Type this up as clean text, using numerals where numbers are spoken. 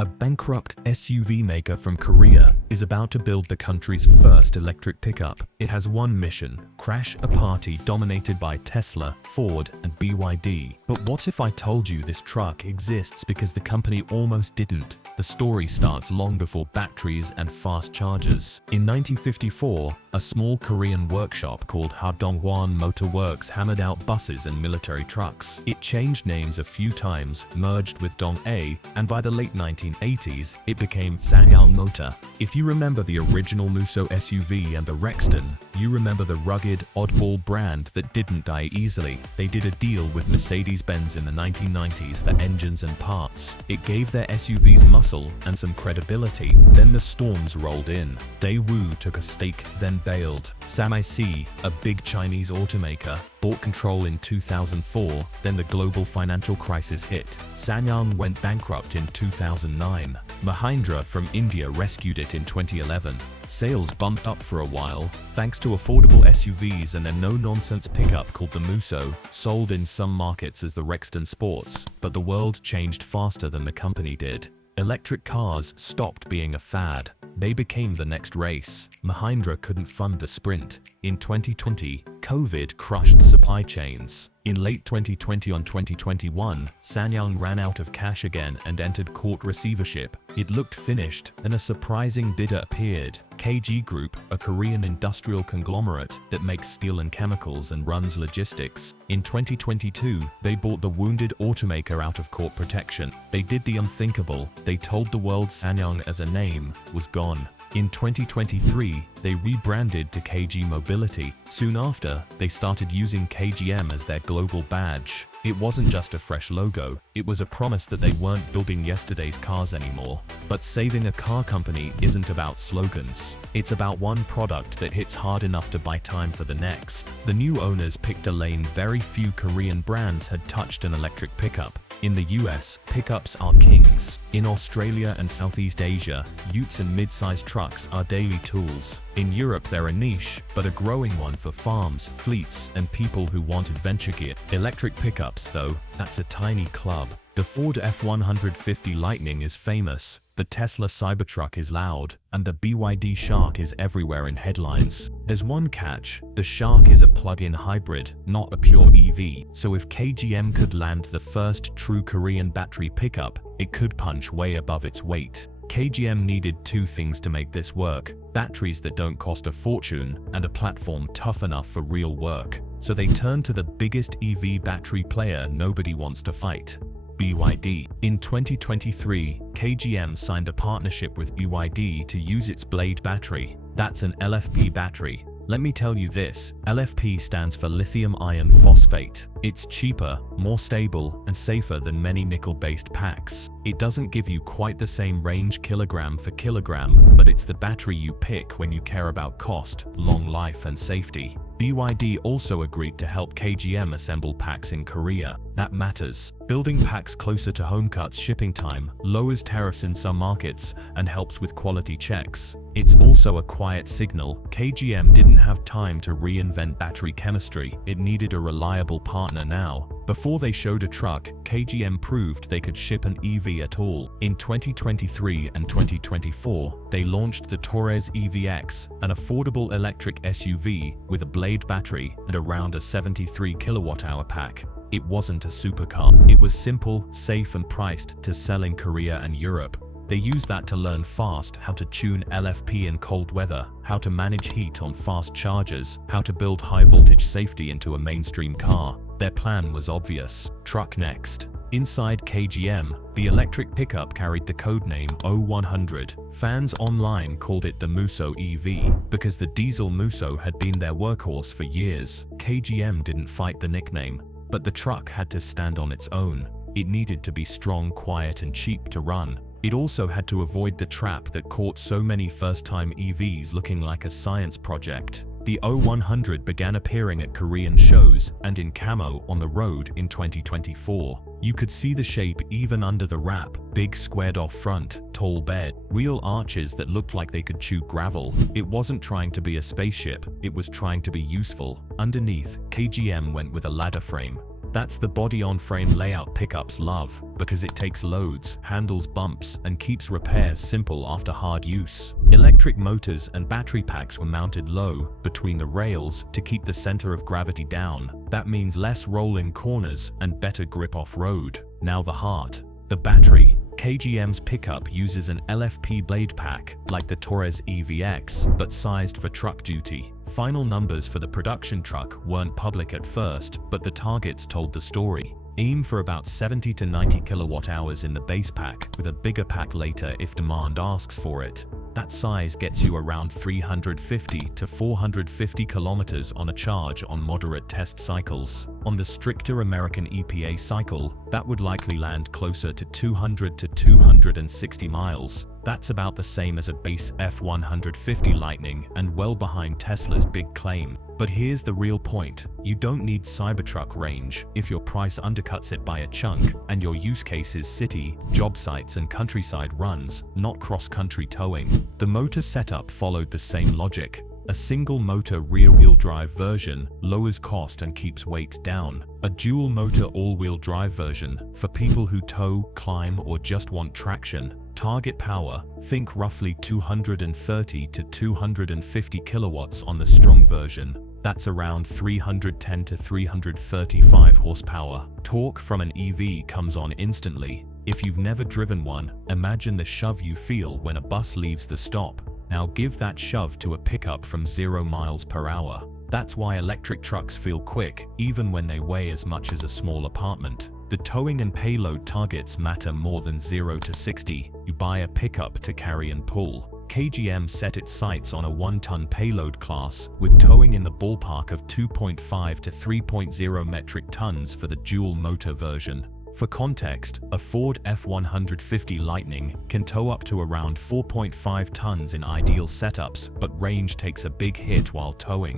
A bankrupt SUV maker from Korea is about to build the country's first electric pickup. It has one mission: crash a party dominated by Tesla, Ford, and BYD. But what if I told you this truck exists because the company almost didn't? The story starts long before batteries and fast chargers. In 1954, a small Korean workshop called Hadongwon Motor Works hammered out buses and military trucks. It changed names a few times, merged with Dong-A, and by the late 1980s, it became Sanyang Motor. If you remember the original Musso SUV and the Rexton, you remember the rugged, oddball brand that didn't die easily. They did a deal with Mercedes-Benz in the 1990s for engines and parts. It gave their SUVs muscle and some credibility. Then the storms rolled in. Daewoo took a stake, then bailed. SAIC, a big Chinese automaker, bought control in 2004, then the global financial crisis hit. Sanyang went bankrupt in 2009. Mahindra from India rescued it in 2011. Sales bumped up for a while, thanks to affordable SUVs and a no-nonsense pickup called the Musso, sold in some markets as the Rexton Sports, but the world changed faster than the company did. Electric cars stopped being a fad. They became the next race. Mahindra couldn't fund the sprint. In 2020, COVID crushed supply chains. In late 2020 on 2021, Sanyang ran out of cash again and entered court receivership. It looked finished, then a surprising bidder appeared. KG Group, a Korean industrial conglomerate that makes steel and chemicals and runs logistics. In 2022, they bought the wounded automaker out of court protection. They did the unthinkable. They told the world Sanyang as a name was gone. In 2023, they rebranded to KG Mobility. Soon after, they started using KGM as their global badge. It wasn't just a fresh logo, it was a promise that they weren't building yesterday's cars anymore. But saving a car company isn't about slogans. It's about one product that hits hard enough to buy time for the next. The new owners picked a lane very few Korean brands had touched: an electric pickup. In the US, pickups are kings. In Australia and Southeast Asia, utes and mid-sized trucks are daily tools. In Europe, they're a niche, but a growing one for farms, fleets, and people who want adventure gear. Electric pickups, though, that's a tiny club. The Ford F-150 Lightning is famous, the Tesla Cybertruck is loud, and the BYD Shark is everywhere in headlines. There's one catch: the Shark is a plug-in hybrid, not a pure EV. So if KGM could land the first true Korean battery pickup, it could punch way above its weight. KGM needed two things to make this work: batteries that don't cost a fortune, and a platform tough enough for real work. So they turned to the biggest EV battery player nobody wants to fight: BYD. In 2023, KGM signed a partnership with BYD to use its Blade battery. That's an LFP battery. Let me tell you this: LFP stands for lithium iron phosphate. It's cheaper, more stable, and safer than many nickel-based packs. It doesn't give you quite the same range kilogram for kilogram, but it's the battery you pick when you care about cost, long life, and safety. BYD also agreed to help KGM assemble packs in Korea. That matters. Building packs closer to home cuts shipping time, lowers tariffs in some markets, and helps with quality checks. It's also a quiet signal: KGM didn't have time to reinvent battery chemistry. It needed a reliable partner now. Before they showed a truck, KGM proved they could ship an EV at all. In 2023 and 2024, they launched the Torres EVX, an affordable electric SUV with a Blade battery and around a 73 kilowatt-hour pack. It wasn't a supercar. It was simple, safe, and priced to sell in Korea and Europe. They used that to learn fast how to tune LFP in cold weather, how to manage heat on fast chargers, how to build high-voltage safety into a mainstream car. Their plan was obvious: truck next. Inside KGM, the electric pickup carried the codename O100. Fans online called it the Musso EV, because the diesel Musso had been their workhorse for years. KGM didn't fight the nickname, but the truck had to stand on its own. It needed to be strong, quiet, and cheap to run. It also had to avoid the trap that caught so many first-time EVs looking like a science project. The O100 began appearing at Korean shows and in camo on the road in 2024. You could see the shape even under the wrap: big squared-off front, tall bed, wheel arches that looked like they could chew gravel. It wasn't trying to be a spaceship, it was trying to be useful. Underneath, KGM went with a ladder frame. That's the body-on-frame layout pickups love, because it takes loads, handles bumps, and keeps repairs simple after hard use. Electric motors and battery packs were mounted low, between the rails, to keep the center of gravity down. That means less roll in corners and better grip off-road. Now the heart. The battery. KGM's pickup uses an LFP blade pack, like the Taurus EVX, but sized for truck duty. Final numbers for the production truck weren't public at first, but the targets told the story. Aim for about 70 to 90 kilowatt hours in the base pack, with a bigger pack later if demand asks for it. That size gets you around 350 to 450 kilometers on a charge on moderate test cycles. On the stricter American EPA cycle, that would likely land closer to 200 to 260 miles. That's about the same as a base F-150 Lightning and well behind Tesla's big claim. But here's the real point. You don't need Cybertruck range if your price undercuts it by a chunk and your use case is city, job sites and countryside runs, not cross-country towing. The motor setup followed the same logic. A single motor rear-wheel drive version lowers cost and keeps weight down. A dual motor all-wheel drive version for people who tow, climb or just want traction. Target power, think roughly 230 to 250 kilowatts on the strong version. That's around 310 to 335 horsepower. Torque from an EV comes on instantly. If you've never driven one, imagine the shove you feel when a bus leaves the stop. Now give that shove to a pickup from 0 miles per hour. That's why electric trucks feel quick, even when they weigh as much as a small apartment. The towing and payload targets matter more than 0 to 60. You buy a pickup to carry and pull. KGM set its sights on a 1-ton payload class, with towing in the ballpark of 2.5 to 3.0 metric tons for the dual motor version. For context, a Ford F-150 Lightning can tow up to around 4.5 tons in ideal setups, but range takes a big hit while towing.